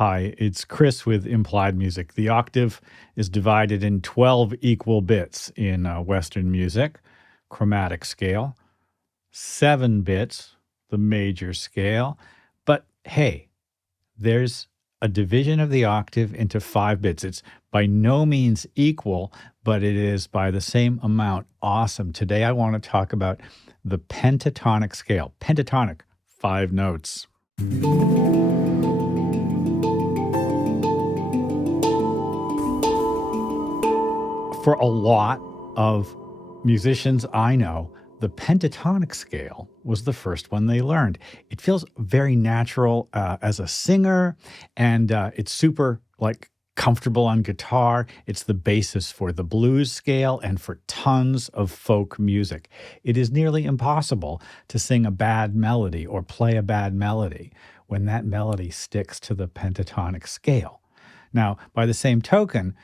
Hi, it's Chris with Implied Music. The octave is divided in 12 equal bits in Western music, chromatic scale, 7 bits, the major scale. But hey, there's a division of the octave into 5 bits. It's by no means equal, but it is by the same amount awesome. Today I want to talk about the pentatonic scale. Pentatonic, 5 notes. For a lot of musicians I know, the pentatonic scale was the first one they learned. It feels very natural as a singer, and it's super comfortable on guitar. It's the basis for the blues scale and for tons of folk music. It is nearly impossible to sing a bad melody or play a bad melody when that melody sticks to the pentatonic scale. Now, by the same token,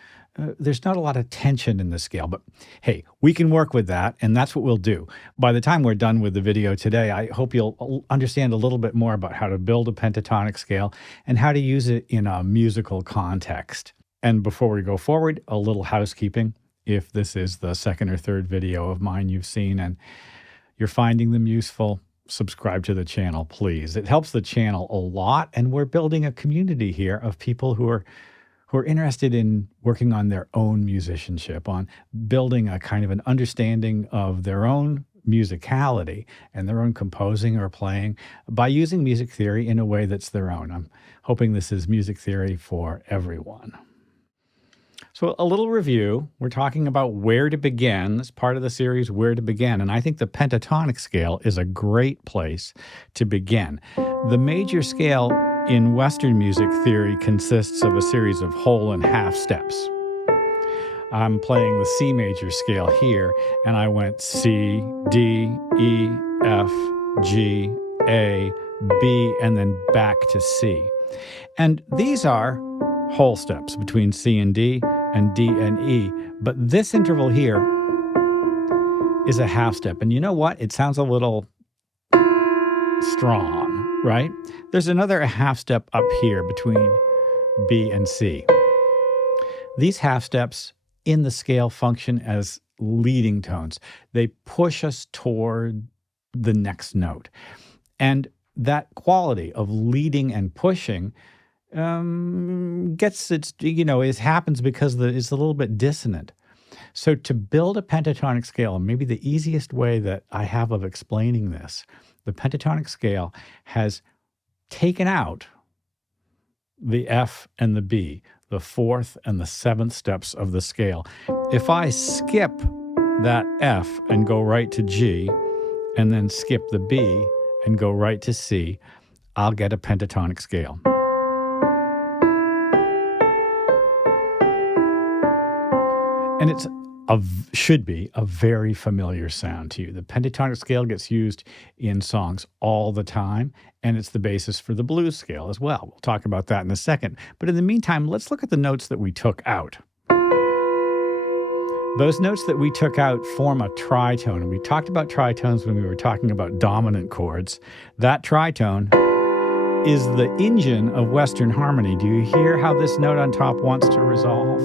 there's not a lot of tension in the scale, but hey, we can work with that, and that's what we'll do. By the time we're done with the video today, I hope you'll understand a little bit more about how to build a pentatonic scale and how to use it in a musical context. And before we go forward, a little housekeeping. If this is the second or third video of mine you've seen and you're finding them useful, subscribe to the channel, please. It helps the channel a lot, and we're building a community here of people who are interested in working on their own musicianship, on building a kind of an understanding of their own musicality and their own composing or playing by using music theory in a way that's their own. I'm hoping this is music theory for everyone. So a little review. We're talking about where to begin. This part of the series, where to begin. And I think the pentatonic scale is a great place to begin. The major scale in Western music theory consists of a series of whole and half steps. I'm playing the C major scale here, and I went C, D, E, F, G, A, B, and then back to C. And these are whole steps between C and D and E. But this interval here is a half step. And you know what? It sounds a little strong, right? There's another half step up here between B and C. These half steps in the scale function as leading tones. They push us toward the next note. And that quality of leading and pushing gets its, it happens because it's a little bit dissonant. So to build a pentatonic scale, and maybe the easiest way that I have of explaining this, the pentatonic scale has taken out the F and the B, the 4th and the 7th steps of the scale. If I skip that F and go right to G, and then skip the B and go right to C, I'll get a pentatonic scale. And it should be a very familiar sound to you. The pentatonic scale gets used in songs all the time, and it's the basis for the blues scale as well. We'll talk about that in a second. But in the meantime, let's look at the notes that we took out. Those notes that we took out form a tritone, and we talked about tritones when we were talking about dominant chords. That tritone is the engine of Western harmony. Do you hear how this note on top wants to resolve?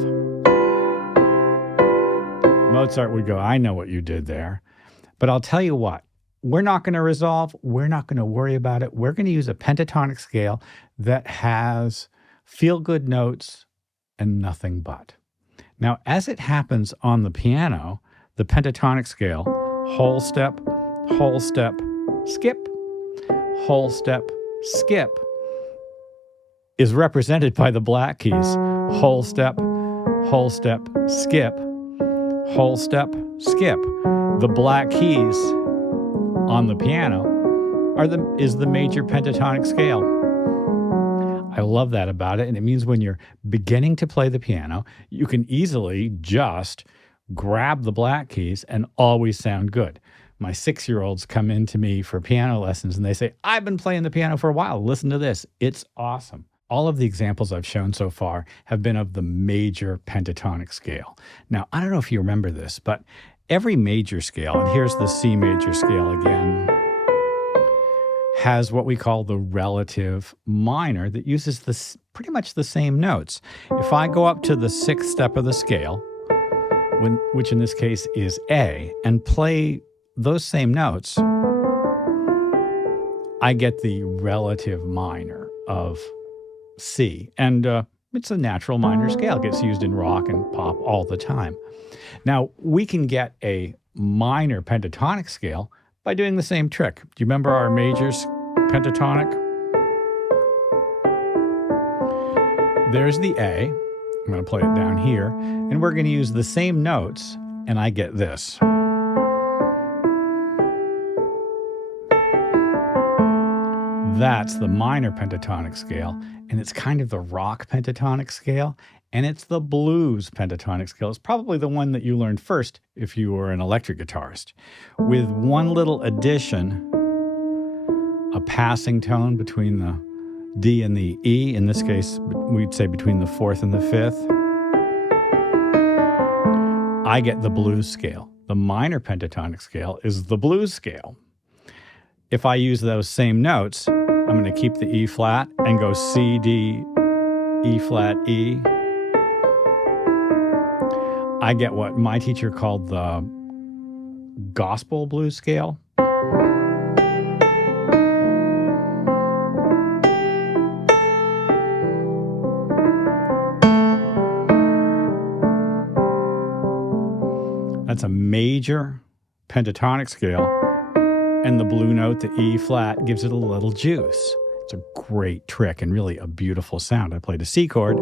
Mozart would go, I know what you did there. But I'll tell you what, we're not going to resolve. We're not going to worry about it. We're going to use a pentatonic scale that has feel-good notes and nothing but. Now, as it happens on the piano, the pentatonic scale, whole step, skip, whole step, skip, is represented by the black keys. Whole step, skip, whole step, skip. The black keys on the piano is the major pentatonic scale. I love that about it, and it means when you're beginning to play the piano, you can easily just grab the black keys and always sound good. My 6-year-olds come in to me for piano lessons, and they say, I've been playing the piano for a while. Listen to this. It's awesome. All of the examples I've shown so far have been of the major pentatonic scale. Now, I don't know if you remember this, but every major scale, and here's the C major scale again, has what we call the relative minor that uses pretty much the same notes. If I go up to the sixth step of the scale, which in this case is A, and play those same notes, I get the relative minor of C. And it's a natural minor scale. It gets used in rock and pop all the time. Now, we can get a minor pentatonic scale by doing the same trick. Do you remember our majors pentatonic? There's the A. I'm going to play it down here. And we're going to use the same notes, and I get this. That's the minor pentatonic scale, and it's kind of the rock pentatonic scale, and it's the blues pentatonic scale. It's probably the one that you learned first if you were an electric guitarist, with one little addition, a passing tone between the D and the E. In this case, we'd say between the fourth and the fifth. I get the blues scale. The minor pentatonic scale is the blues scale. If I use those same notes, I'm going to keep the E flat and go C, D, E flat, E. I get what my teacher called the gospel blues scale. That's a major pentatonic scale. And the blue note, the E flat, gives it a little juice. It's a great trick and really a beautiful sound. I played a C chord.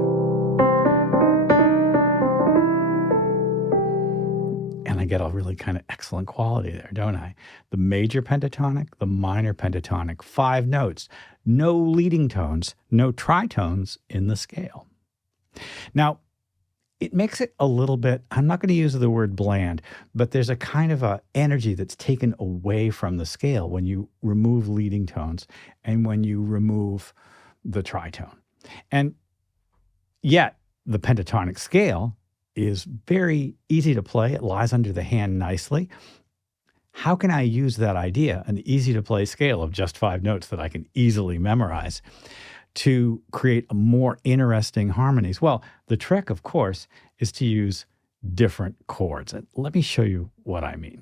And I get a really kind of excellent quality there, don't I? The major pentatonic, the minor pentatonic, 5 notes, no leading tones, no tritones in the scale. Now, it makes it a little bit, I'm not going to use the word bland, but there's a kind of a energy that's taken away from the scale when you remove leading tones and when you remove the tritone. And yet, the pentatonic scale is very easy to play. It lies under the hand nicely. How can I use that idea, an easy-to-play scale of just 5 notes that I can easily memorize, to create a more interesting harmonies? Well, the trick, of course, is to use different chords. And let me show you what I mean.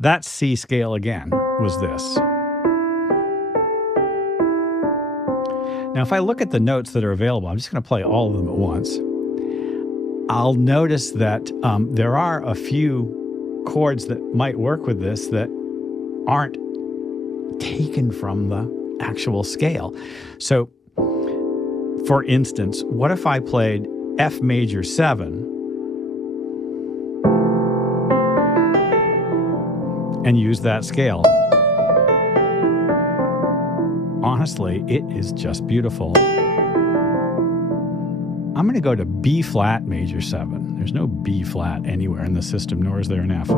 That C scale again was this. Now, if I look at the notes that are available, I'm just going to play all of them at once. I'll notice that there are a few chords that might work with this that aren't taken from the actual scale. So, for instance, what if I played F major 7 and used that scale? Honestly, it is just beautiful. I'm going to go to B flat major 7. There's no B flat anywhere in the system, nor is there an F.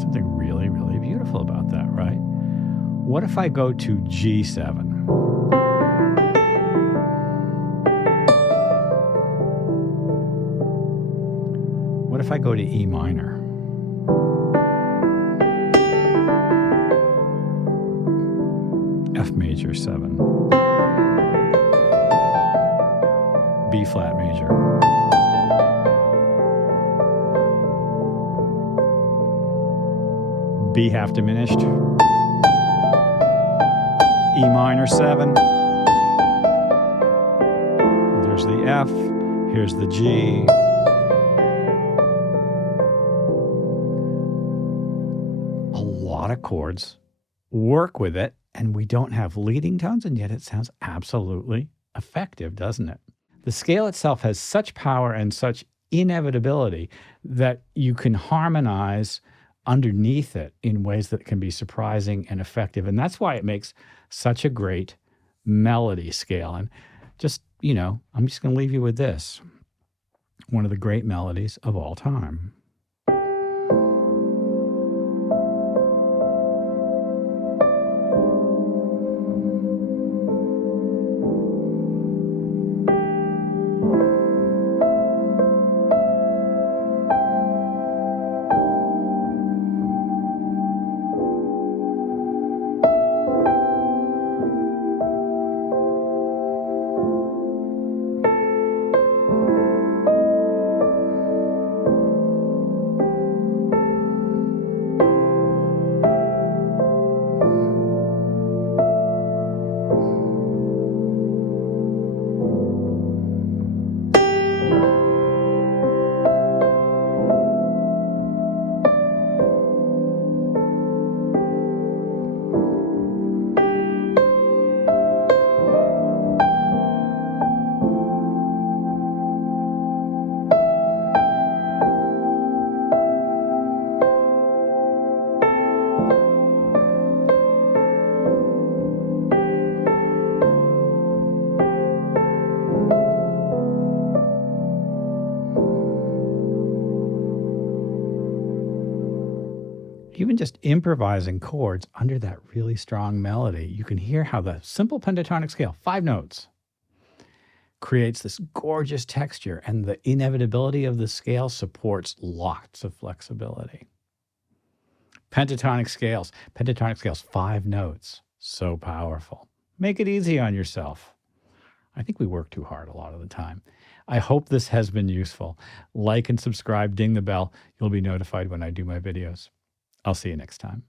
Something really, really beautiful about that, right? What if I go to G7? What if I go to E minor? F major 7. B flat major. B half diminished. E minor 7. There's the F. Here's the G. A lot of chords work with it, and we don't have leading tones, and yet it sounds absolutely effective, doesn't it? The scale itself has such power and such inevitability that you can harmonize underneath it in ways that can be surprising and effective. And that's why it makes such a great melody scale. And just, I'm just going to leave you with this. One of the great melodies of all time. even just improvising chords under that really strong melody, you can hear how the simple pentatonic scale, 5 notes, creates this gorgeous texture, and the inevitability of the scale supports lots of flexibility. Pentatonic scales, 5 notes, so powerful. Make it easy on yourself. I think we work too hard a lot of the time. I hope this has been useful. Like and subscribe, ding the bell. You'll be notified when I do my videos. I'll see you next time.